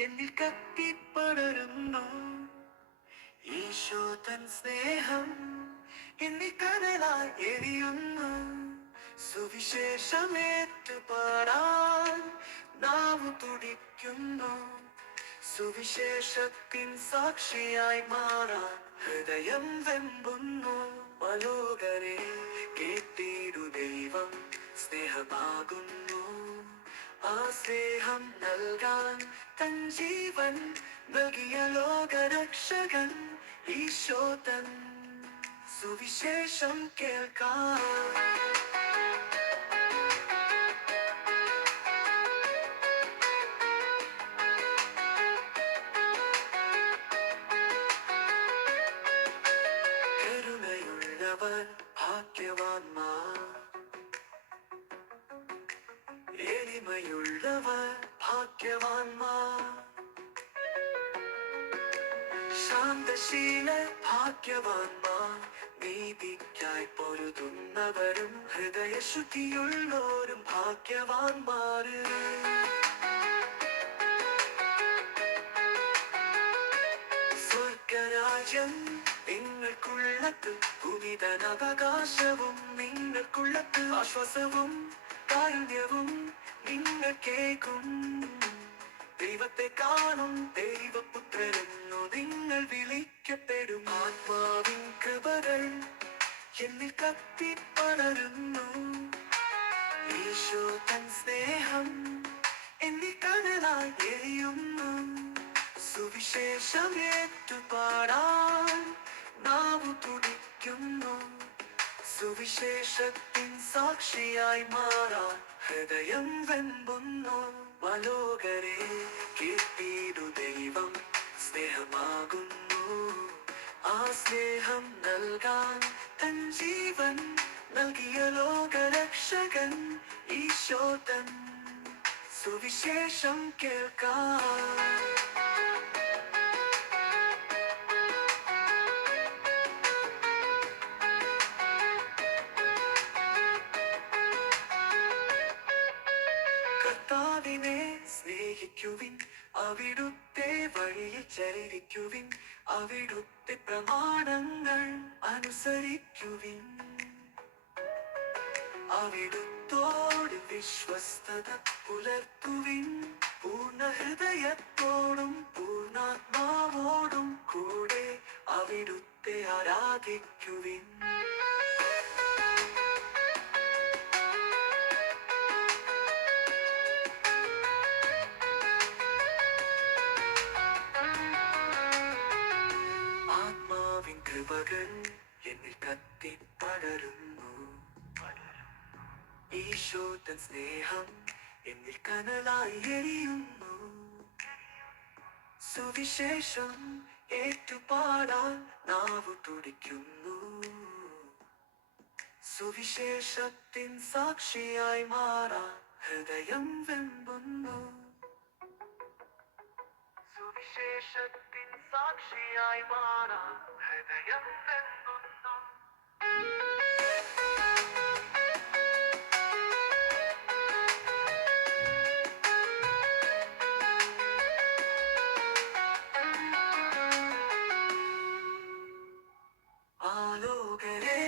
എന്നിൽ കത്തി പടരുന്നു. ഈശോ തൻ സ്നേഹം എന്നിൽ കനലായി എരിയുന്നു സുവിശേഷമേറ്റു പാടാൻ നാവ് തുടിക്കുന്നു. സുവിശേഷത്തിൻ സാക്ഷിയായി മാറാൻ ഹൃദയം വെമ്പുന്നു. മലോകരെ കേട്ടിടു ദൈവം സ്നേഹമാകുന്നു. ആ സ്നേഹം നൽകാൻ തൻ ജീവൻ നൽകിയ ലോകരക്ഷകൻ ഈശോ തൻ സുവിശേഷം കേൾക്കാൻ. എളിമയുള്ളവർ ഭാഗ്യവാന്മാർ ശാന്തശീല ഭാഗ്യവാന്മാർ നീതിക്കായി പൊരുതുന്നവരും ഹൃദയശുദ്ധിയുള്ളോരും ഭാഗ്യവാന്മാര് സ്വർഗരാജ്യം നിങ്ങൾക്കുള്ളത് ഭൂമിതൻ അവകാശവും നിങ്ങൾക്കുള്ളത് ആശ്വാസവും കാരുണ്യവും നിങ്ങൾക്കേക്കും ദൈവത്തെ കാണും. ദൈവപുത്രരെന്നു നിങ്ങൾ വിളിക്കപ്പെടും. ആത്മാവിൻ കൃപകൾ എന്നിൽ കത്തി ഈശോ സുവിശേഷത്തിൻ സാക്ഷിയായി മാറാൻ ഹൃദയം വെമ്പുന്നു മനോകരെ കീർത്തിയിടു ദൈവം സ്നേഹമാകുന്നു. ആ സ്നേഹം നൽകാൻ തൻ ജീവൻ നൽകിയ ലോകരക്ഷകൻ ഈശോതൻ സുവിശേഷം കേൾക്കാൻ സ്നേഹിക്കുവിൻ അവിടുത്തെ വഴിയിൽ ചരിക്കുവിൻ അവിടുത്തെ പ്രമാണങ്ങൾ അനുസരിക്കുവിൻ. അവിടുത്തോട് വിശ്വസ്തത പുലർത്തുവിൻ. പൂർണ ഹൃദയത്തോടും പൂർണാത്മാവോടും കൂടെ അവിടുത്തെ ആരാധിക്കുവിൻ. കൃപകൾ എന്നിൽ കത്തി പടരുന്നു. ഈശോത്തൻ സ്നേഹം എന്നിൽ കനലായി എരിയുന്നു. സുവിശേഷം ഏറ്റുപാടാൻ നാവു തുടിക്കുന്നു. സുവിശേഷത്തിൻ സാക്ഷിയായി മാറാൻ ഹൃദയം വെമ്പുന്നു. സുവിശേഷത്തിൻ സാക്ഷിയായി മാറാൻ ഹൃദയം വെമ്പുന്നു ആലോകരെ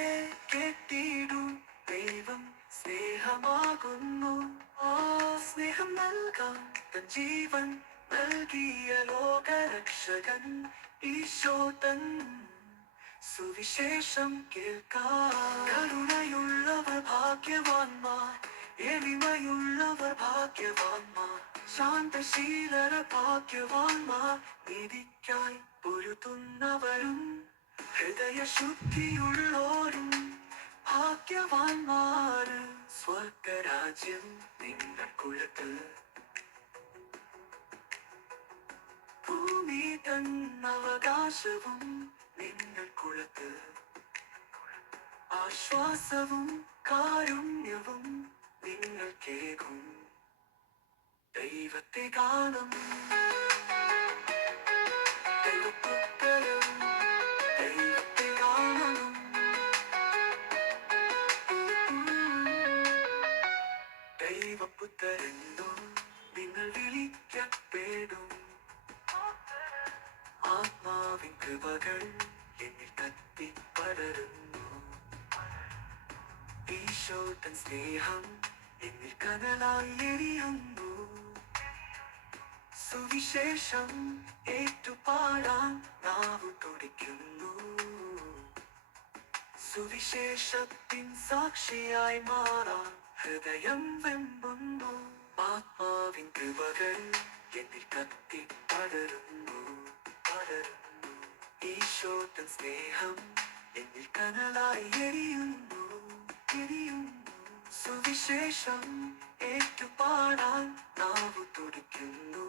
കേട്ടിടൂ. ദൈവം സ്നേഹമാകുന്നു. ആ സ്നേഹം നൽകാൻ തൻ ജീവൻ നൽകിയ ലോകരക്ഷകൻ ഈശോതൻ. സുവിശേഷം കേൾക്കാരുണയുള്ളവർ ഭാഗ്യവാന്മാർ എളിമയുള്ളവർ ഭാഗ്യവാന്മാർ ശാന്തശീലര ഭാഗ്യവാന്മാർ നീതിക്കായി പൊരുതുന്നവരും. ഹൃദയശുദ്ധിയുള്ളോരും ഭാഗ്യവാന്മാര്. സ്വർഗരാജ്യം നിങ്ങൾക്കുള്ളത് അവകാശവും കുളത്ത്. ആശ്വാസവും കാരുണ്യവും നിങ്ങൾക്കേകും ദൈവത്തെ കാണും. ദൈവത്തെ കൃപകൾ എന്നിൽ ഷോ തൻ സ്നേഹം എന്നിൽ കനലായി എരിയുന്നു. സുവിശേഷം ഏറ്റുപാടാൻ നാവു തുടിക്കുന്നു. സുവിശേഷത്തിൻ സാക്ഷിയായി മാറാൻ ഹൃദയം വെമ്പുന്നു. ആത്മാവിൻ കൃപകൾ എന്നിൽ കത്തി പടരുന്നു പടരുന്നു. ഈശോട്ടൻ സ്നേഹം എന്നിൽ കനലായി എരിയുന്നു എരിയുന്നു. സുവിശേഷം ഏറ്റുപാടാൻ നാവു തുടിക്കുന്നു.